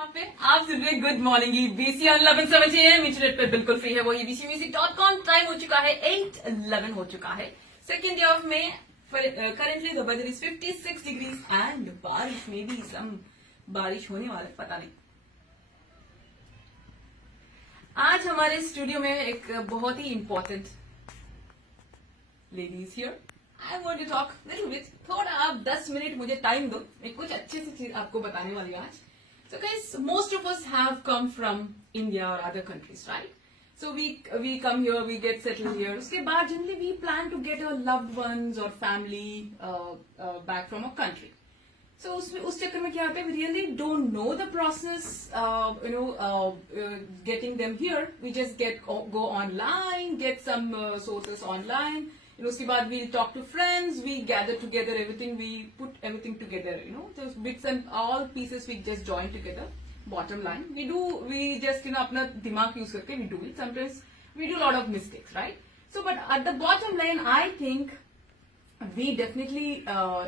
यहाँ पे आप सुन रहे good morning EBC on 11:70 AM internet पे बिल्कुल फ्री है वो ebcmusic.com। टाइम हो चुका है 8:11 हो चुका है। सेकेंड डे ऑफ में currently the weather is 56 degrees and बारिश में भी सम बारिश होने वाला है, पता नहीं। आज हमारे स्टूडियो में एक बहुत ही important ladies here. I want to talk little bit. थोड़ा आप 10 मिनट मुझे टाइम दो, मैं कुछ अच्छे से चीज आपको बताने वाली हूँ आज। So guys, most of us have come from India or other countries, right? So we come here, we get settled here. उसके बाद generally we plan to get our loved ones or family back from our country. So उस चक्कर में क्या होता है? We really don't know the process, getting them here. We just go online, get some sources online. उसके बाद we talk to friends, we gather together everything, we put everything together, those bits and all pieces we just join together. Bottom line, we just अपना दिमाग use करके we do it. Sometimes we do a lot of mistakes, right? So, but at the bottom line, I think we definitely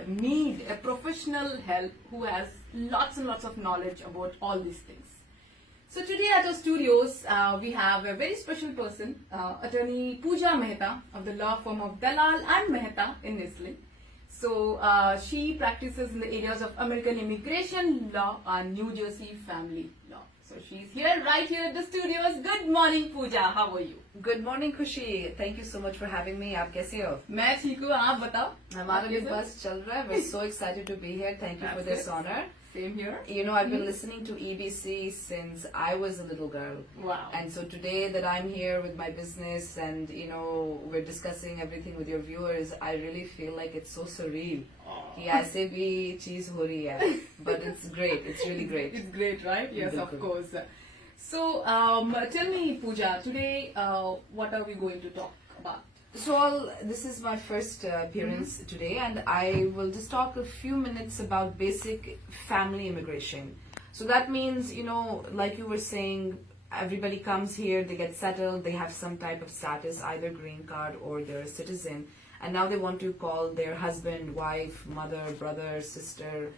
need a professional help who has lots and lots of knowledge about all these things. So today at our studios, we have a very special person, attorney Pooja Mehta of the law firm of Dalal and Mehta in Islay. So she practices in the areas of American immigration law and New Jersey family law. So she's here, right here at the studios. Good morning, Pooja. How are you? Good morning, Khushi. Thank you so much for having me. आप कैसे हो? मैं ठीक हूँ, आप बताओ। हमारा भी बस चल रहा है. We're so excited to be here. Thank you for this honor. Same here. You know, I've been listening to EBC since I was a little girl. Wow. And so today that I'm here with my business and, we're discussing everything with your viewers, I really feel like it's so surreal. कि ऐसे भी चीज हो रही है. But it's great. It's really great. It's great, right? Yes, of course. So, tell me, Pooja, today, what are we going to talk about? So this is my first appearance today, and I will just talk a few minutes about basic family immigration. So that means, like you were saying, everybody comes here, they get settled, they have some type of status, either green card or they're a citizen, and now they want to call their husband, wife, mother, brother, sister,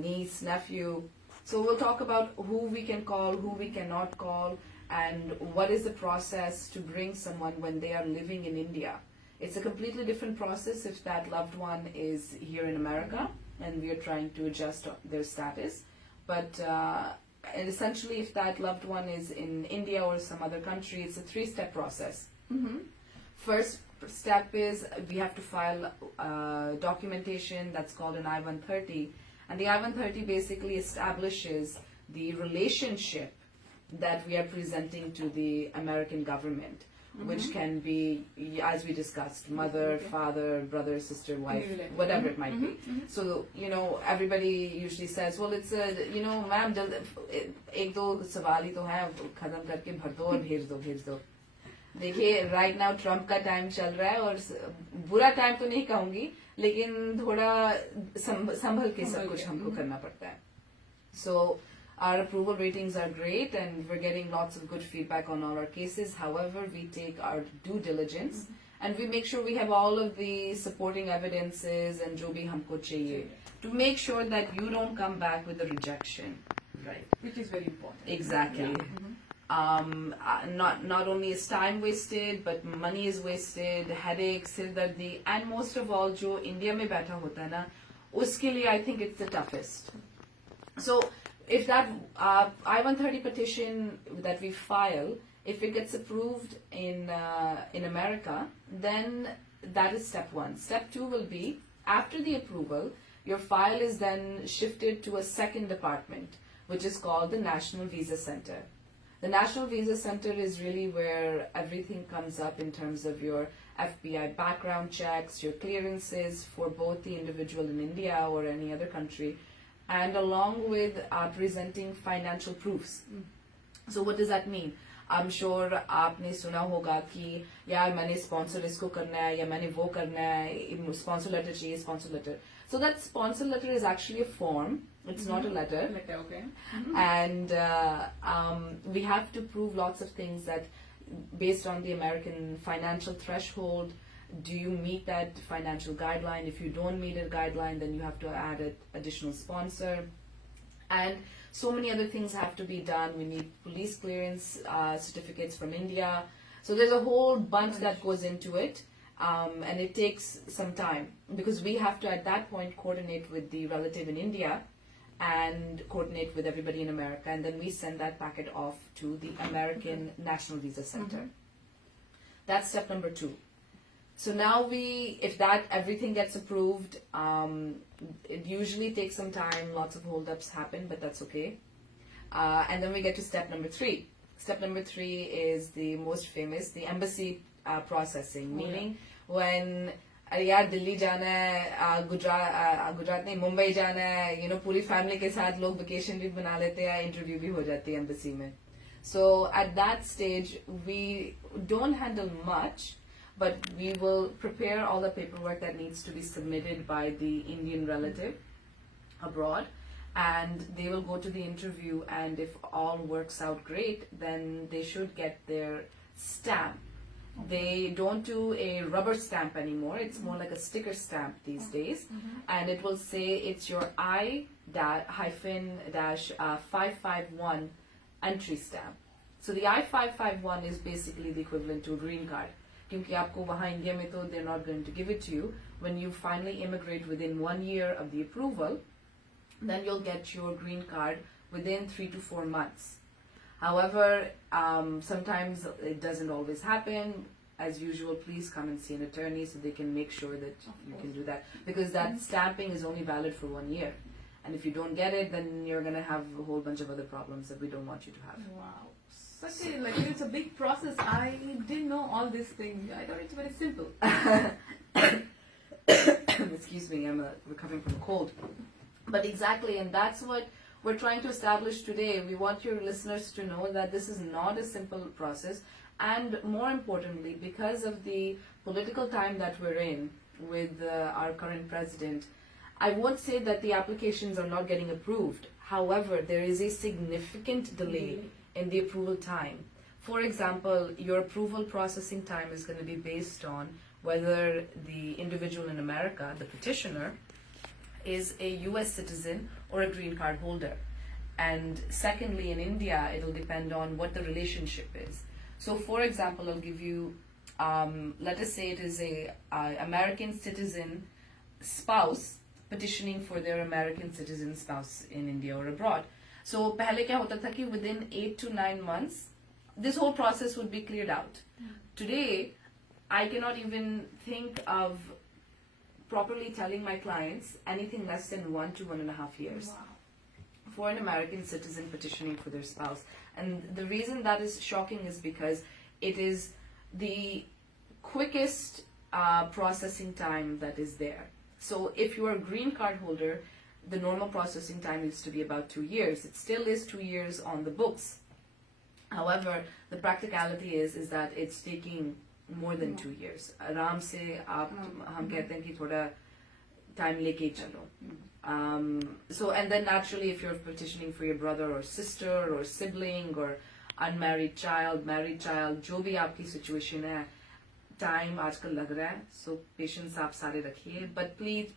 niece, nephew. So we'll talk about who we can call, who we cannot call, and what is the process to bring someone when they are living in India. It's a completely different process if that loved one is here in America and we are trying to adjust their status. But and essentially if that loved one is in India or some other country, it's a 3-step process. First step is we have to file documentation that's called an I-130. And the I-130 basically establishes the relationship that we are presenting to the American government, which can be, as we discussed, mother, father, brother, sister, wife, whatever it might be. So, everybody usually says, well, it's a, ma'am, ek do sawal hi to hai, khatam karke bhar do aur bhej do. देखिए right now Trump का time चल रहा है और बुरा time तो नहीं कहूंगी लेकिन थोड़ा संभल के सब कुछ हमको करना पड़ता है. So our approval ratings are great and we're getting lots of good feedback on all our cases. However, we take our due diligence and we make sure we have all of the supporting evidences and jo bhi humko chahiye to make sure that you don't come back with a rejection. Right. Which is very important. Exactly. Yeah. Not only is time wasted, but money is wasted, headaches, sirdardi, and most of all, जो India में बैठा होता है ना, उसके लिए I think it's the toughest. So, if that I-130 petition that we file, if it gets approved in America, then that is step 1. Step 2 will be, after the approval, your file is then shifted to a second department, which is called the National Visa Center. The National Visa Center is really where everything comes up in terms of your FBI background checks, your clearances for both the individual in India or any other country, and along with presenting financial proofs. So what does that mean? I'm sure आपने सुना होगा कि यार मैंने sponsor इसको करना है या मैंने वो करना है, sponsor letter चाहिए, sponsor letter. So that sponsor letter is actually a form. It's not a letter. Okay. And we have to prove lots of things that based on the American financial threshold, do you meet that financial guideline? If you don't meet a guideline, then you have to add an additional sponsor. And So many other things have to be done. We need police clearance certificates from India. So there's a whole bunch that goes into it. And it takes some time because we have to at that point coordinate with the relative in India and coordinate with everybody in America, and then we send that packet off to the American National Visa Center. That's step number 2. So now if that everything gets approved, it usually takes some time, lots of holdups happen, but that's okay. And then we get to step number 3. Step number 3 is the most famous, the embassy processing, meaning when यार दिल्ली जाना है, गुजरात नहीं, मुंबई जाना है, पूरी family के साथ लोग वेकेशन भी बना लेते हैं, इंटरव्यू भी हो जाती है एम्बेसी में. So at that stage, we don't handle much, but we will prepare all the paperwork that needs to be submitted by the Indian relative abroad, and they will go to the interview, and if all works out great, then they should get their stamp. They don't do a rubber stamp anymore. It's more like a sticker stamp these days. And it will say it's your I-551 entry stamp. So the I-551 is basically the equivalent to a green card. Kyunki aapko wahan India mein to they're not going to give it to you. When you finally immigrate within 1 year of the approval, then you'll get your green card within 3 to 4 months. However, sometimes it doesn't always happen. As usual, please come and see an attorney so they can make sure that you can do that. Because that stamping is only valid for 1 year. And if you don't get it, then you're going to have a whole bunch of other problems that we don't want you to have. Wow. It's a big process. I didn't know all these things. I thought it's very simple. Excuse me, I'm recovering from a cold. But exactly, and that's what we're trying to establish today. We want your listeners to know that this is not a simple process, and more importantly, because of the political time that we're in with our current president, I won't say that the applications are not getting approved. However, there is a significant delay in the approval time. For example, your approval processing time is going to be based on whether the individual in America, the petitioner, is a US citizen or a green card holder. And secondly, in India, it'll depend on what the relationship is. So for example, I'll give you, let us say it is a American citizen spouse petitioning for their American citizen spouse in India or abroad. So pehle kya hota tha ki within 8 to 9 months, this whole process would be cleared out. Today, I cannot even think of properly telling my clients anything less than 1 to 1.5 years. Wow. For an American citizen petitioning for their spouse. And the reason that is shocking is because it is the quickest processing time that is there. So if you are a green card holder, the normal processing time used to be about 2 years. It still is 2 years on the books. However, the practicality is that it's taking more than 2 years. आराम से आप हम कहते हैं कि थोड़ा time लेके चलो. So and then naturally, if you're petitioning for your brother or sister or sibling or unmarried child, married child, जो भी आपकी situation है, time आजकल लग रहा है. So patience आप सारे रखिए. But please,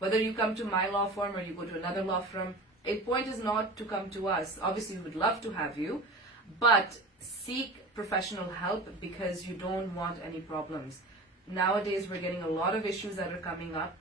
whether you come to my law firm or you go to another law firm, a point is not to come to us. Obviously, we would love to have you, but seek professional help because you don't want any problems. Nowadays, we're getting a lot of issues that are coming up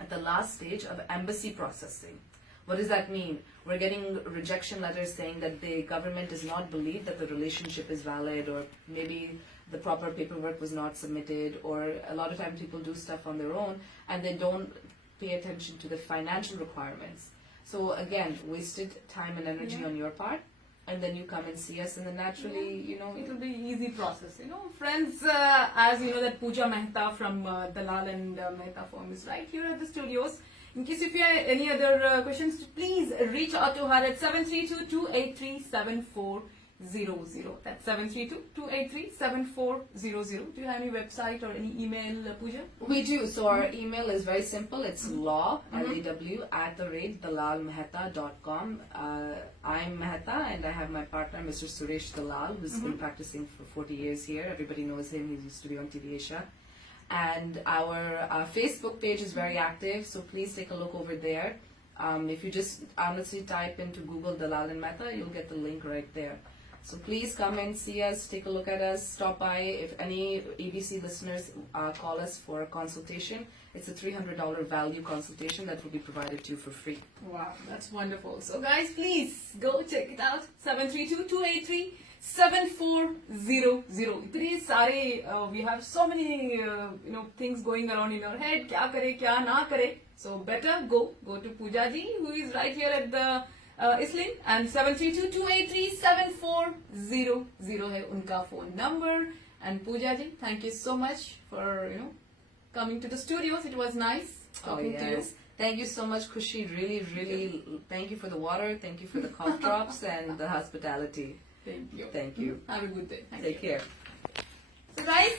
at the last stage of embassy processing. What does that mean? We're getting rejection letters saying that the government does not believe that the relationship is valid, or maybe the proper paperwork was not submitted, or a lot of times people do stuff on their own and they don't pay attention to the financial requirements. So again, wasted time and energy on your part. And then you come and see us, and then naturally, It'll be easy process, Friends, as you know, that Pooja Mehta from Dalal and Mehta firm is right here at the studios. In case if you have any other questions, please reach out to her at 732-283-7400. That's 732-283-7400. Do you have any website or any email, Pooja? We do. So our email is very simple. It's law, L-A-W, @dalalmehta.com. I'm Mehta, and I have my partner, Mr. Suresh Dalal, who's been practicing for 40 years here. Everybody knows him. He used to be on TV Asia. And our Facebook page is very active, so please take a look over there. If you just honestly type into Google Dalal and Mehta, you'll get the link right there. So please come and see us, take a look at us, stop by. If any ABC listeners call us for a consultation, it's a $300 value consultation that will be provided to you for free. Wow, that's wonderful. So guys, please go check it out. 732-283-7400. इतने सारे, we have so many things going around in our head. क्या करे, क्या ना करे. So better go to Pooja ji, who is right here at the Islin, and 732-283-7400 है उनका phone number. And Pooja ji, thank you so much for coming to the studios. It was nice talking to you. Thank you so much, Khushi. Really, really, thank you for the water. Thank you for the cough drops and the hospitality. Thank you. Thank you. Have a good day. Thank Take you. care. So guys,